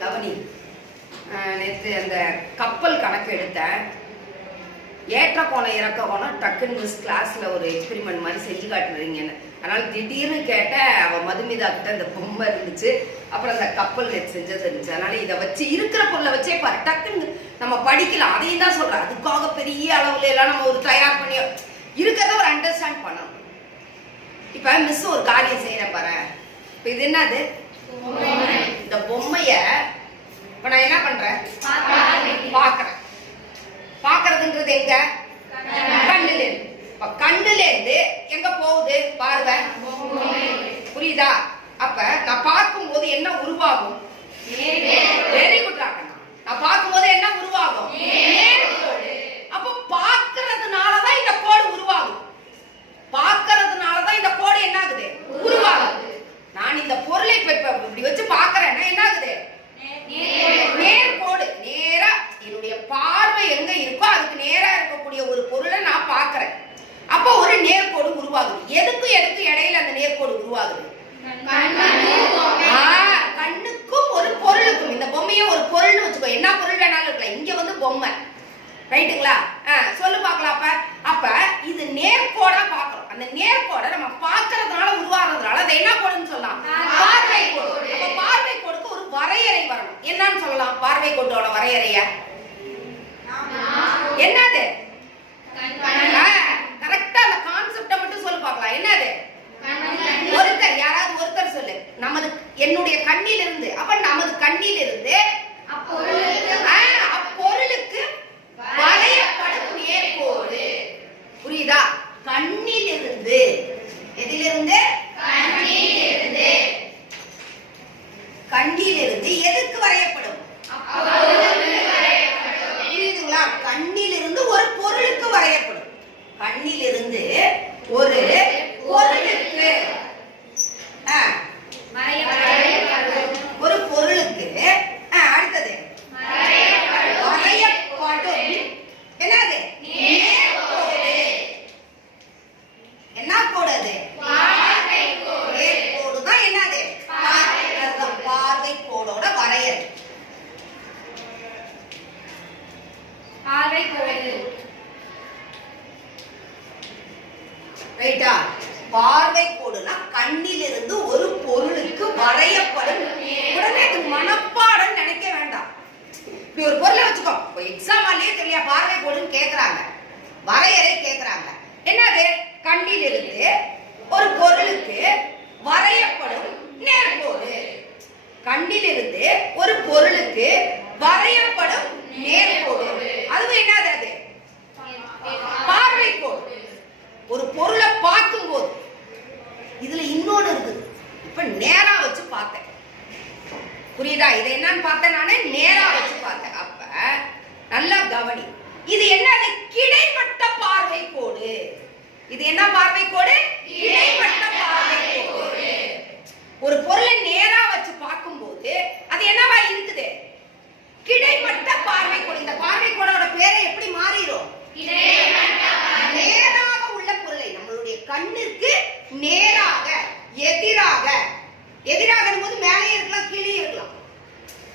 கவனி. நேற்று அந்த கப்பல் கணக்கு எடுத்தேன். ஏற்ற கோணம் இறக்க கோணம் டக்குன்னு மிஸ் கிளாஸில் ஒரு எக்ஸ்பெரிமெண்ட் மாதிரி செஞ்சு காட்டுறீங்கன்னு. அதனால் திடீர்னு கேட்டேன். அவள் மதுமிதா கிட்ட அந்த பொம்மை இருந்துச்சு, அப்புறம் அந்த கப்பல் நேற்று செஞ்சது இருந்துச்சு. அதனால் இதை வச்சு இருக்கிற பொருளை வச்சே பாரு டக்குன்னு நம்ம படிக்கலாம். அதையும் தான் சொல்கிறேன். அதுக்காக பெரிய அளவுல எல்லாம் நம்ம ஒரு தயார் பண்ணி இருக்கிறத ஒரு அண்டர்ஸ்டாண்ட் பண்ணணும். இப்போ மிஸ் ஒரு காரியம் செய்கிறேன் பாரு. இப்போ இது என்னது? இந்த பொம்மைய இப்ப நான் என்ன பண்றேன்? பாக்குறேன். பாக்குறதுன்றது எங்க? கண்ணுல இருந்து. இப்ப கண்ணுல இருந்து எங்க போகுது? பார்வை. புரியுதா? அப்ப நான் பார்க்கும் போது என்ன உருவாகும்? வெரி குட் ராகண்ணா. நான் பார்க்கும் போது என்ன உருவாகும்? அப்ப பார்க்கறதுனாலதான் இந்த கோடு உருவாகும். பார்க்கறதுனாலதான் இந்த கோடு என்ன ஆகுது? உருவாகுது. நான் இந்த பொருளை இப்படி வச்சு பாக்குறேன்னா என்ன ஆகுது? நேர்கோடு. நேரா என்னுடைய பார்வை எங்க இருக்கோ அதுக்கு நேரா இருக்கக்கூடிய ஒரு பொருளை நான் பாக்குறேன். அப்ப ஒரு நேர்கோடு உருவாகுது. எதுக்கு இடையில அந்த நேர்கோடு உருவாகுது? கண்ணுக்கும் ஒரு பொருளுக்கும். இந்த பொம்மையை ஒரு பொருள்னு வச்சுக்கோ. என்ன பொருள் வேணாலும் இருக்கலாம். இங்க வந்து பொம்மை, ரைட்டுங்களா? சொல்லு பாக்கலாம். அப்ப இது நேர்கோடா பாக்குறோம். அந்த நேர்கோடை நம்ம பாக்குறதுனால உருவாகிறதுனால அதை என்ன கோடுன்னு சொல்லலாம்? பார்வை கோடு. அப்ப பார்வை கோடுக்கு ஒரு வரையறை வரணும். என்னன்னு சொல்லலாம்? பார்வை கோட்டோட வரையறைய என்னது? கரெக்டா அந்த கான்செப்ட மட்டும் சொல்லு பார்க்கலாம். என்னது? ஒருத்தர், யாராவது ஒருத்தர் சொல்லு. நமது, என்னுடைய கண்ணில் இருந்து. அப்ப நமது கண்ணில் இருந்து அப்பொருளுக்கு வரையப்படும் நேர்கோடு. புரியுதா? கண்ணிலிருந்து. எதிலிருந்து? கண்ணிலிருந்து. கண்ணிலிருந்து எதுக்கு வரையப்படும்? புரியுதுங்களா? கண்ணிலிருந்து ஒரு பொருளுக்கு வரையப்படும். கண்ணிலிருந்து ஒரு பொருளுக்கு, ஒரு பொருளுக்கு அடுத்தது வரையப்படும். என்னது? நேர்கோடு. என்ன கோடு அது? நேர்கோடு தான். என்னது? பார்வை கோடோட வரையறை. பார்வை கோடு, ரைட்டா? பார்வை கோடுனா கண்ணிலிருந்து ஒரு பொருளுக்கு வரையப்படும். உடனே அது மனப்பாடம் நினைக்க வேண்டாம். இப்படி ஒரு பொருளை வச்சுக்கோ. எக்ஸாம்லயே தெரியல, பார்வை கோடுன்னு கேக்குறாங்க, வரையறை கேக்குறாங்க. என்னது? கண்ணிலிருந்து ஒரு பொருளுக்கு வரையப்படும் நேர்கோடு. கண்ணிலிருந்து ஒரு பொருளுக்கு வரையப்படும் நேர்கோடு. அதுவும் என்னது? அது பார்வை கோடு. ஒரு பொருளை பார்க்கும் போது இதுல இன்னொன்னு இருக்குது. இப்ப நேரா வச்சு பார்த்தேன். புரியுதா? இதை என்னன்னு பார்த்தேன், நானே நேரா வச்சு பார்த்தேன். அப்ப நல்லா கவனி. இது என்னது? கிடைமட்ட பார்வை கோடு. இது என்ன பார்வை கோடு? கிடைமட்ட பார்வை கோடு. ஒரு பொருளை நேரா வச்சு பார்க்கும்போது அது என்னவா இருக்குது? கிடைமட்ட பார்வை கோடு. இந்த பார்வை கோடோட பேரை எப்படி மாறிடும்? நேராக உள்ள பொருளை நம்மளுடைய கண்ணிற்கு நேராக, எதிராக. எதிராக போது மேலே இருக்கலாம், கீழே இருக்கலாம்.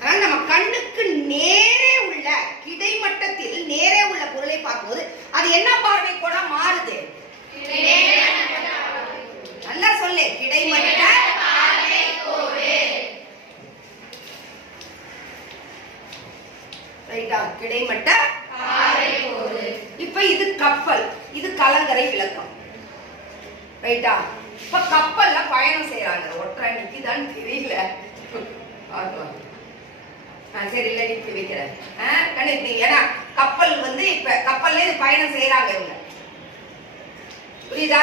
ஆனா நம்ம கண்ணுக்கு நேரே உள்ள, கிடைமட்டத்தில் நேரே உள்ள பொருளை பார்க்கும்போது அது என்ன பார்வை கோடா மாறுது? நல்லா சொல்லு. கிடைமட்ட பார்வை கோடு. ரைட்டா? கிடைமட்ட பார்வை கோடு. இப்ப இது கப்பல், இது கலங்கரை விளக்கம், ரைட்டா? இப்ப கப்பல்ல பயணம் செய்யறாங்க. ஒற்றை நிக்குதான்னு தெரியல. சரி, இல்ல நிறுத்தி வைக்கிறேன். ஏன்னா கப்பல் வந்து இப்ப கப்பல்ல இது பயணம் செய்யறாங்க இவங்க. புரியுதா?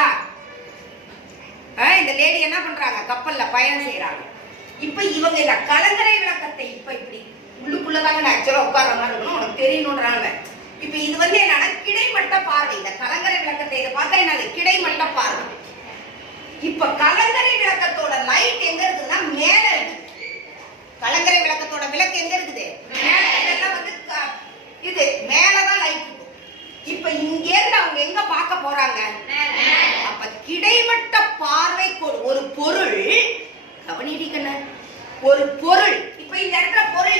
இந்த லேடி என்ன பண்றாங்க? கப்பல்ல பயணம் செய்யறாங்க. இப்ப இவங்க இந்த கலங்கரை விளக்கத்தை இப்ப இப்படி உள்ளுக்குள்ளதாங்க ஆக்சுவலா உட்கார்ற மாதிரி இருக்கணும், உனக்கு தெரியணும்ன்றாங்க. இப்ப இது வந்து என்னன்னா கிடைமட்ட பார்வை. இந்த கலங்கரை விளக்கத்தை இதை பார்த்தா என்னது? கிடைமட்ட பார்வை. இப்ப கலங்கரை விளக்கத்தோட லைட் எங்க இருக்குதுன்னா மேல இருக்கு. கலங்கரை விளக்கத்தோட விளக்கு எங்க இருக்குது? மேல. இதெல்லாம் வந்து இது மேலதான் லைட் இருக்கும். இப்ப இங்க இருந்து அவங்க எங்க பார்க்க போறாங்க? அப்ப கிடைமட்ட பார்வை கோடு. ஒரு பொருள், கவனிக்கணும், ஒரு பொருள். இப்ப இந்த இடத்துல பொருள்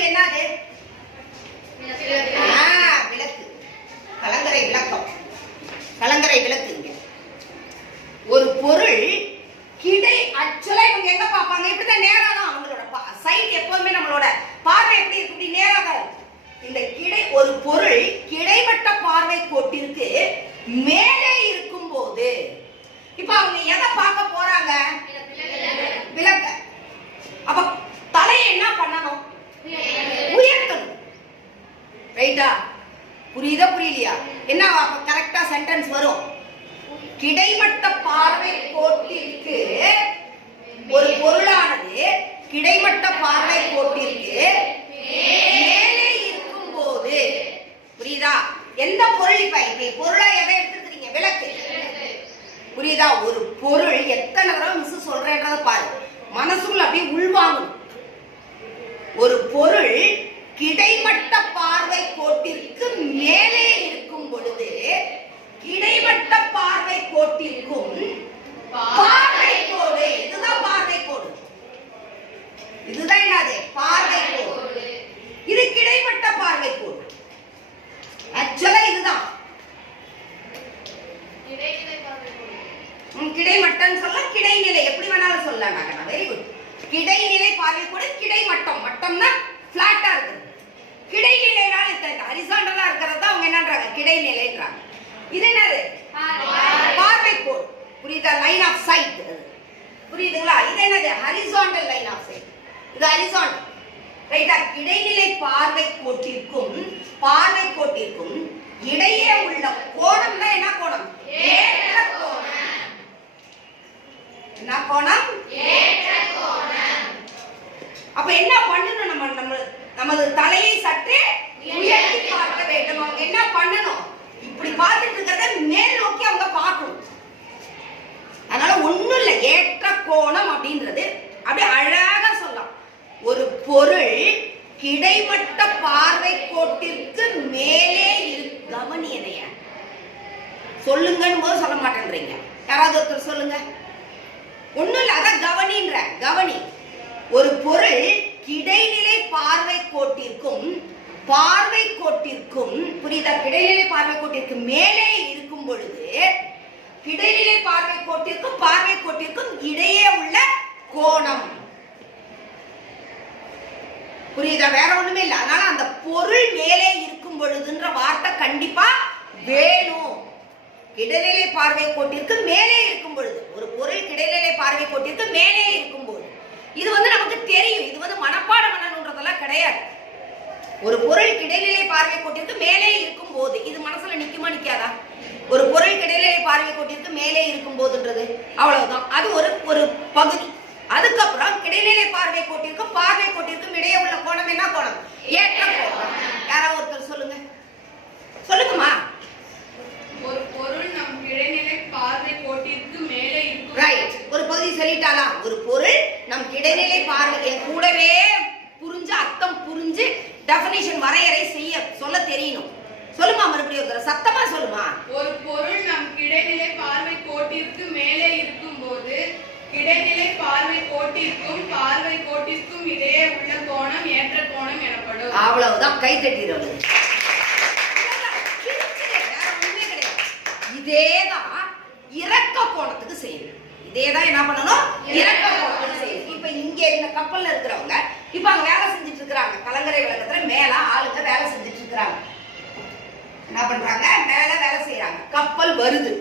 மேலே இருக்கும் போது இப்ப அவங்க எதை பார்க்க போறாங்க? விளக்க. அப்ப தலையை என்ன பண்ணணும்? உயர்த்தணும். ரைட்டா? புரியுதா புரியலையா? என்ன கரெக்டா சென்டென்ஸ் வரும்? கிடைமட்ட பார்வை கோட்டிற்கு ஒரு பொருளானது கிடைமட்ட பார்வை கோட்டிற்கு மேலே இருக்கும் போது, புரியுதா? எந்த பொருள்? இப்ப பொருளா எதை எடுத்துக்கிறீங்க? விளக்கு. புரியுதா? ஒரு பொருள் எத்தனை தடவை மிஸ் சொல்றேன்றத பாரு, மனசுக்குள்ள அப்படியே உள்வாங்கணும். ஒரு பொருள் கிடைமட்ட பார்வை கோட்டிற்கு மேலே இருக்கும் பொழுது, கிடைமட்ட பார்வை கோட்டிற்கும் பார்வை கோடு, இதுதான் பார்வை கோடு. இதுதான் என்னது? பார்வை கோடு. இது கிடைமட்ட பார்வை கோடு. ஆக்சுவலா இதுதான் கிடைமட்டம் சொல்ல, கிடைநிலை எப்படி வேணாலும் சொல்லலாம். Very good. கிடைநிலை பார்வை கோடு, கிடைமட்டம். மட்டம்னா பிளாட்டா இருக்கு. கிடைநிலைனால ஹரிசாண்டலா இருக்கிறது அவங்க என்னன்றாங்க? கிடைநிலைன்றாங்க. இது என்னது? பார்வை கோடு. புரியுதா? Line of sight. புரியுதுங்களா? இது என்னது? Horizontal line of sight. இது ஹரிசாண்டல். ரைட்டா? கிடைநிலை பார்வை கோட்டிற்கும் பார்வை கோட்டிற்கும் இடையே உள்ள கோணம் தான் என்ன கோணம்? ஏற்ற கோணம். என்ன கோணம்? ஏற்ற கோணம். அப்ப என்ன பண்ணணும்? நமது தலையை சற்றே உயர்த்தி பார்க்க வேண்டும். அவங்க என்ன பண்ணணும்? இப்படி பார்த்துட்டு இருக்கிறத மேல் நோக்கி அவங்க பார்க்கணும். அதனால ஒண்ணும் இல்லை, ஏற்ற கோணம் அப்படின்றது அப்படியே அழகா சொல்லலாம். ஒரு பொருள் கிடைமட்ட பார்வை கோட்டிற்கு மேலே கவனியனைய சொல்லுங்கன்னு போது சொல்ல மாட்டேன்றீங்க. யாராவது ஒருத்தர் சொல்லுங்க. ஒண்ணும் இல்லை, அதான் கவனின்ற. கவனி. ஒரு பொருள் கிடைநிலை பார்வை கோட்டிற்கும் பார்வை கோட்டிற்கும், புரியுதா? கிடைநிலை பார்வை கோட்டிற்கு மேலே இருக்கும் பொழுது, கிடைநிலை பார்வை கோட்டிற்கும் பார்வை கோட்டிற்கும் இடையே உள்ள கோணம். புரியுதா? வேற ஒண்ணுமே இல்லை. அதனால அந்த பொருள் மேலே இருக்கும் பொழுதுன்ற வார்த்தை கண்டிப்பா வேணும். கிடைநிலை பார்வை கோட்டிற்கு மேலே இருக்கும் பொழுது, ஒரு பொருள் கிடைநிலை பார்வை கோட்டிற்கு மேலே இருக்கும் போது, இது நமக்கு தெரியும். இது மனப்பாடம் பண்ணணும்ன்றதெல்லாம் கிடையாது. ஒரு பொருள் கிடைநிலை பார்வை கோட்டிற்கு மேலே இருக்கும் போது, இது மனசுல நிக்குமா நிக்காதா? ஒரு பொருள் கிடைநிலை பார்வை கோட்டிற்கு மேலே இருக்கும் போதுன்றது அவ்வளவுதான். அது ஒரு பகுதி. அதுக்கப்புறம் கிடைநிலை பார்வை கோட்டிற்கும் பார்வை கோட்டிற்கும் இடையே உள்ள கோணம் என்ன கோணம்? ஏற்ற கோணம். யாராவது ஒருத்தர் சொல்லுங்க. சொல்லுங்கம்மா. ஒரு பொருள் நம் கிடைநிலை பார்வை கோட்டிற்கு மேலே இருக்கும். ரைட். ஒரு பகுதி சொல்லிட்டாளா? ஒரு பொருள் நம் கிடைநிலை பார்வை கூடவே புரிஞ்சு அர்த்தம் புரிஞ்சு டெஃபினிஷன் வரையறை செய்ய சொல்ல தெரியணும். சொல்லுமா, மறுபடியும் ஒரு சத்தமா சொல்லுமா. ஒரு பொருள் நம் கிடைநிலை பார்வை கோட்டிற்கு மேலே இருக்கும் போது, கிடைநிலை பார்வை கோட்டிற்கும் பார்வை கோட்டிற்கும் இடையே உள்ள கோணம் ஏற்ற கோணம் எனப்படும். அவ்வளவுதான். கை தட்டிடுறது. இதேதான் இறக்க கோணத்துக்கு செய்யணும். இதேதான் என்ன பண்ணணும்? இறக்க கோணத்துக்கு செய்யணும். இப்ப இங்க இந்த கப்பல்ல இருக்கிறவங்க இப்ப அங்க வேலை செஞ்சுட்டு இருக்கிறாங்க. கலங்கரை விளக்கத்துல மேல ஆளுங்க வேலை செஞ்சுட்டு இருக்கிறாங்க. என்ன பண்றாங்க? மேல வேலை செய்யறாங்க. கப்பல் வருது.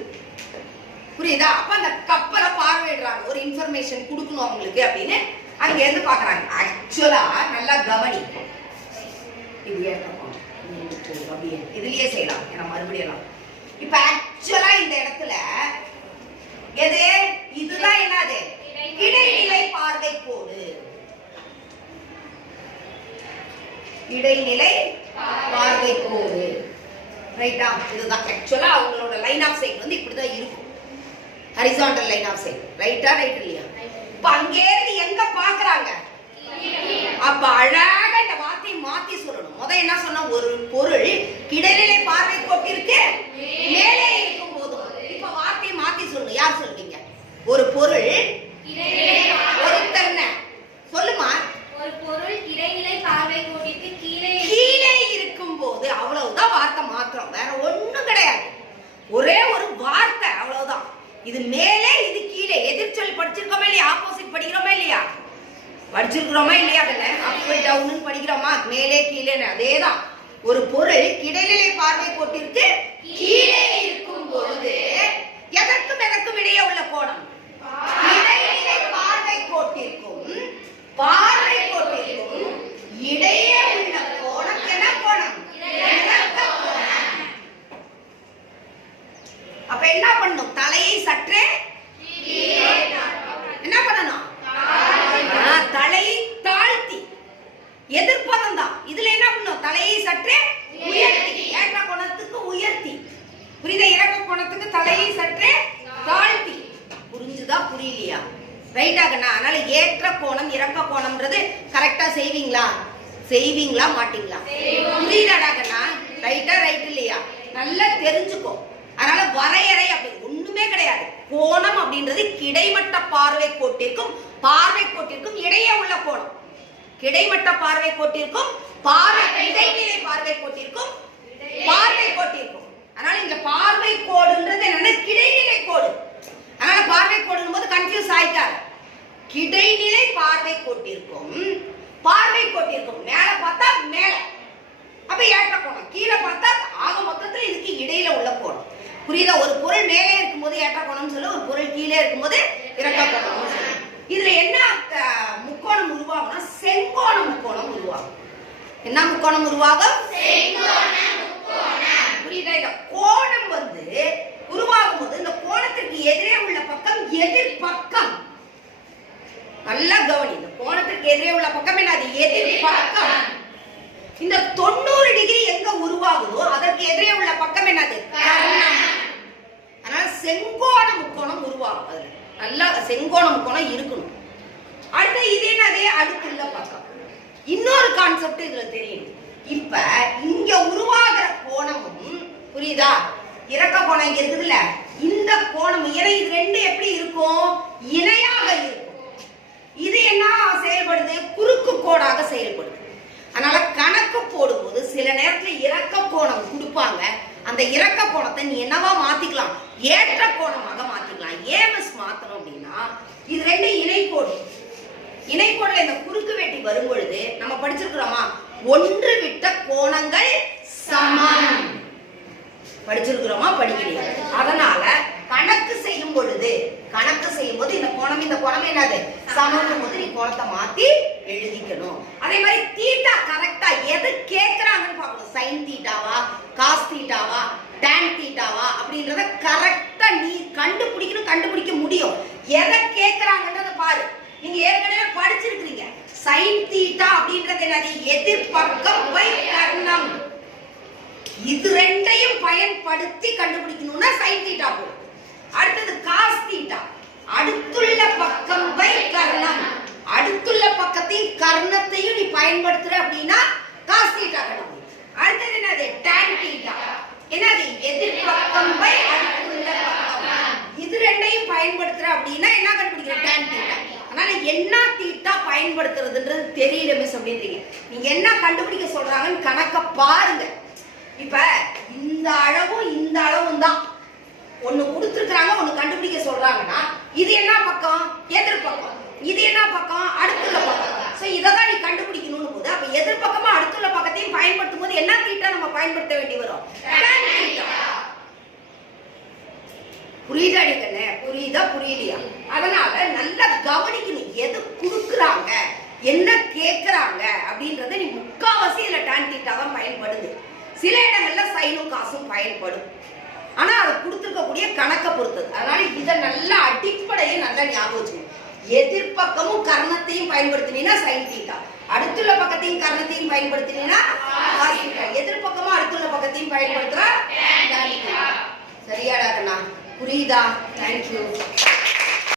புரியுதா? அப்ப அந்த கப்பலை பார்வையிடுறாங்க. ஒரு இன்ஃபர்மேஷன் கொடுக்கணும் அவங்களுக்கு அப்படின்னு அங்க இருந்து பாக்குறாங்க. ஆக்சுவலா நல்லா கவனி. இது அப்படியே இதுலயே செய்யலாம். ஏன்னா மறுபடியும் இப்ப ஆக்சுவலா இந்த இடத்துல எது? இதுதான் என்னது? இடைநிலை பார்வை கோடு. இடைநிலை பார்வை கோடு. ரைட்டா? இதுதான் ஆக்சுவலா அவங்களோட லைன் ஆஃப் சைட் இப்படிதான் இருக்கும். Horizontal line of sight. ரைட்டா? ரைட் இல்லையா? இப்ப அங்கே இருந்து எங்க பாக்குறாங்க? அப்ப அழகா இந்த வார்த்தையை மாத்தி சொல்லணும். முதல்ல என்ன சொன்ன? ஒரு பொருள் கிடைநிலை பார்வை கோட்டிற்கு மேலே இருக்கும் போது. இப்ப வார்த்தையை மாத்தி சொல்லணும். யார் சொல்றீங்க? ஒரு பொருள் ஒருத்தர் சொல்லுமா. ஒரு பொருள் கிடைநிலை பார்வை கோட்டிற்கு கீழே இருக்கும் போது. அவ்வளவுதான் வார்த்தை மாத்திரம், வேற ஒண்ணும் கிடையாது. ஒரே ஒரு வார்த்தை, அவ்வளவுதான். இது மேலே, இது கீழே. எதிர்ச்சொல் படிச்சிருக்கோமா இல்லையா? ஆப்போசிட் படிக்கிறோமா இல்லையா? படிச்சிருக்கிறோமா இல்லையா? அப் டவுன் படிக்கிறோமா? மேலே கீழே. அதேதான். ஒரு பொருள் கிடைநிலை பார்வை கோட்டிற்கு கீழே இருக்கும் பொழுது எதற்கும் எதற்கும் இடையே உள்ள கோணம் கிடைநிலை பார்வை கோட்டிற்கும் பார்வை கோட்டிற்கும் இடையே உள்ள கோணம் என்ன கோணம்? இறக்க கோணம். அப்ப என்ன பண்ணணும்? தலையை சற்றே என்ன பண்ணணும்? தலையை தாழ்த்தி எதிர்ப்பதம் தான். இதுல என்ன பண்ணும்? தலையை சற்றே உயர்த்தி, ஏற்ற கோணத்துக்கு உயர்த்தி, புரியுதா? இறக்க கோணத்துக்கு தலையை சற்றே தாழ்த்தி. புரிஞ்சுதா புரியலையா? ரைட்டா கண்ணா? அதனால ஏற்ற கோணம் இறக்க கோணம்ன்றது கரெக்டா செய்வீங்களா? செய்வீங்களா மாட்டீங்களா? புரியுதாடா கண்ணா? ரைட்டா ரைட் இல்லையா? நல்லா தெரிஞ்சுக்கோ. அதனால வரையறை அப்படி ஒண்ணுமே கிடையாது. கோணம் அப்படின்றது கிடைமட்ட பார்வை கோட்டிற்கும் பார்வை கோட்டிற்கும் இடையே உள்ள கோணம். கிடைமட்ட பார்வை கோட்டிற்கும் இடைநிலை பார்வை கோட்டிற்கும் பார்வை கோட்டிற்கும். அதனால இந்த பார்வை கோடுன்றது என்னன்னா கிடைநிலை கோடு. அதனால பார்வை கோடுங்கும் போது கன்ஃபியூஸ் ஆயிட்டாரு. கிடைநிலை பார்வை கோட்டிற்கும் பார்வை கோட்டிற்கும் மேல பார்த்தா மேல, அப்ப ஏற்ற கோணம். கீழே பார்த்தா ஆக மொத்தத்துல இதுக்கு இடையில உள்ள கோணம். புரியுதா? ஒரு பொருள் மேலே இருக்கும்போது ஏற்ற கோணம் சொல்லு, ஒரு பொருள் கீழே இருக்கும்போது இறக்க கோணம் சொல்லு. இதுல என்ன முக்கோணம் உருவாகும்னா செங்கோண முக்கோணம் உருவாகும். என்ன முக்கோணம் உருவாகும்? புரியுதா? இந்த கோணம் வந்து உருவாகும் போது இந்த கோணத்திற்கு எதிரே உள்ள பக்கம் எதிர்பக்கம். நல்லா கவனி. இந்த கோணத்திற்கு எதிரே உள்ள பக்கம் என்னது? எதிர்பக்கம். இந்த 90 டிகிரி எங்க உருவாகுதோ அதற்கு எதிரே உள்ள பக்கம் என்னது? கர்ணம். அதனால செங்கோண முக்கோணம் உருவாகும். அதுல நல்லா செங்கோண முக்கோணம் இருக்கணும். அடுத்து இது என்னது? அடுத்துள்ள பக்கம். இன்னொரு கான்செப்ட் இதுல தெரியும். இப்ப இங்க உருவாகிற கோணமும் புரியுதா? இறக்க கோணம் இங்க இருக்குதுல்ல, இந்த கோணம் இணை. இது ரெண்டு எப்படி இருக்கும்? இணையாக இருக்கும். இது என்ன செயல்படுது? குறுக்கு கோடாக செயல்படுது. அதனால கணக்கு போடும்போது சில நேரத்துல இறக்க கோணம் கொடுப்பாங்க. அந்த இறக்க கோணத்தை நீ என்னவா மாத்திக்கலாம்? ஏற்ற கோணமாக மாத்திக்கலாம். ஏன் மிஸ் மாத்தணும் அப்படின்னா இது ரெண்டு இணைக்கோடு. இணைக்கோடுல இந்த குறுக்கு வெட்டி வரும் பொழுது நம்ம படிச்சிருக்கிறோமா? ஒன்று விட்ட கோணங்கள் சமம். படிச்சிருக்கிறோமா? படிக்கலையா? அதனால கணக்கு செய்யும் போது இந்த கோணம் என்னது? சமம் போது நீ கோணத்தை மாத்தி எழுதிக்கணும். அதே மாதிரி தீட்டா கரெக்டா எது கேக்குறாங்கன்னு பார்க்கணும். சைன் தீட்டாவா, காஸ் தீட்டாவா, டான் தீட்டாவா அப்படின்றத கரெக்டா நீ கண்டுபிடிக்கணும். கண்டுபிடிக்க முடியும். எதை கேக்குறாங்கன்றத பாரு. நீங்க ஏற்கனவே படிச்சிருக்கீங்க. சைன் தீட்டா அப்படின்றது என்னது? எதிர்பக்கம் பை கர்ணம். இது ரெண்டையும் பயன்படுத்தி கண்டுபிடிக்கணும்னா சைன் தீட்டா போடும். அடுத்தது காஸ் தீட்டா, அடுத்துள்ள பக்கம் பை கர்ணம். அடுத்துள்ள பக்கத்தையும் கர்ணத்தையும் நீ பயன்படுத்துற அப்படின்னா காஸ் தீட்டா கண்டுபிடி. அடுத்தது என்னது? Tan theta. என்னது? எதிர்பக்கம் பை அடுத்துள்ள பக்கம். இது ரெண்டையும் பயன்படுத்துற அப்படின்னா என்ன கண்டுபிடிக்கிற? Tan theta. அதனால என்ன தீட்டா பயன்படுத்துறதுன்றது தெரியல மிஸ் அப்படின்றீங்க. நீங்க என்ன கண்டுபிடிக்க சொல்றாங்கன்னு கணக்க பாருங்க. இப்ப இந்த அளவும் இந்த அளவும் தான் ஒண்ணு கொடுத்துருக்காங்க, ஒண்ணு கண்டுபிடிக்க சொல்றாங்கன்னா இது என்ன பக்கம்? எதிர்பக்கம். இது என்ன பக்கம்? அடுத்துள்ள பக்கம். சோ இததான் நீ கண்டுபிடிக்கணும்னு போது அப்ப எதிர்பக்கமா அடுத்துள்ள பக்கத்தையும் பயன்படுத்தும் போது என்ன தீட்டா நம்ம பயன்படுத்த வேண்டி வரும்? Tan theta. புரியுதா கண்ணே? புரியுதா புரியலையா? அதனால நல்லா கவனிக்கணும். எது கொடுக்குறாங்க, என்ன கேட்கறாங்க அப்படின்றத நீ முக்காவாசி இதுல டான் தீட்டா தான் பயன்படுது. சில இடங்கள்ல சைனும் காசும் பயன்படும். ஆனா அதை கொடுத்துருக்கக்கூடிய கணக்கை பொறுத்தது. அதனால இதை நல்ல அடிப்படையை நல்லா ஞாபகம் வச்சுக்கணும். எதிர்பக்கமும் கர்ணத்தையும் பயன்படுத்தினீங்கன்னா சைன் தீட்டா, அடுத்துள்ள பக்கத்தையும் கர்ணத்தையும் பயன்படுத்தினீங்கன்னா காஸ் தீட்டா, எதிர்பக்கமும் அடுத்துள்ள பக்கத்தையும் பயன்படுத்துறா டான் தீட்டா. சரியாடா கண்ணா? புரியுதா? தேங்க்யூ.